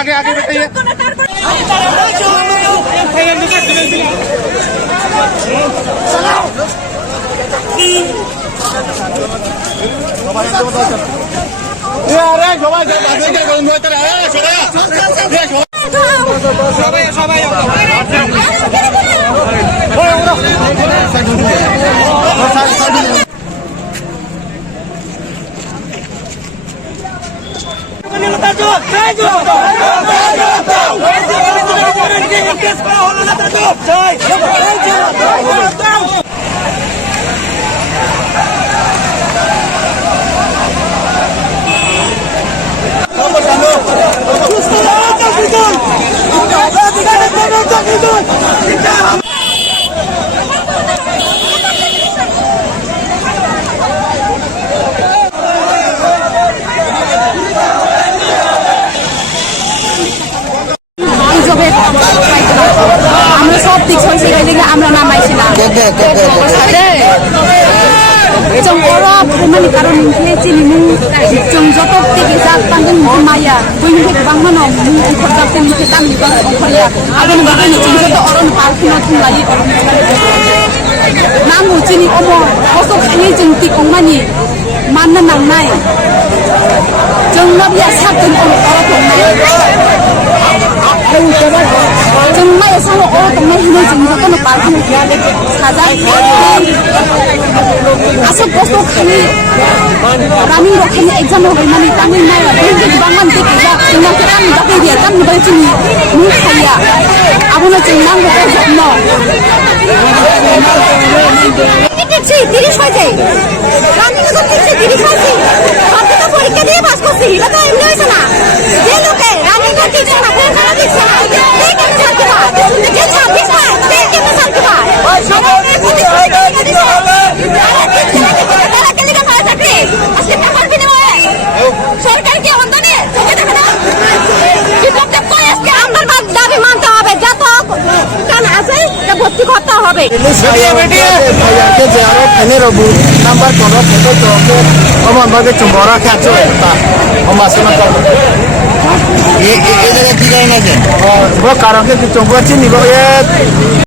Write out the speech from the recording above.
आगे आगे बताइए। আমরা সব দিক হয়েছে আমরা নামাইছিলাম जों अरब खामानि कारन निफ्राय जिनिमु जों जत टिके जात पांगन माया बयनिफ्राय गोबां मानाव मुं अंखर जाबते निफ्राय दामनि बां अंखरया आरो नोंनि जों जत अरन पार्कनो थुंलायो नांगौ जिनि अमो खसो खानि जों टिकंमानि माननो नांनाय जों नबिया सागोन अरब थांनाय जों माया सानो अरब थांनाय होनो जों जतनो पार्कनो साजा asal posto kami kami rokani exam ho mani tami mai bindi bangan te ja tinggal kan dapat dia kan balik sini mu khaya abuna cengang ko jatno tiketchi 30 hoye jay kami ko tiketchi 30 hoye আপনি তো পরীক্ষা দিয়ে pass করছি এটা তো এমনি হইছে না যে লোকে রানিং করতে ইচ্ছা না কোন কারণে দিচ্ছে না দেখে তো শান্তি পায় যে 26 পায় দেখে তো শান্তি পায় ওই সবাই প্রতি সরকারকে অনুদানে চোখে দেখে না বিপক্ষে কয়েকটা আমার দাবি মানতে হবে যত কান আছে তা ভর্তি করতে হবে ভাইয়াকে যে আরো এনে রবু নাম্বার কোন ফটো তো অমন ভাবে চুম্বরা খাচো তা অমাসনা কর এই জায়গা কি জায়গা আছে ও কারণকে চুম্বরা চিনি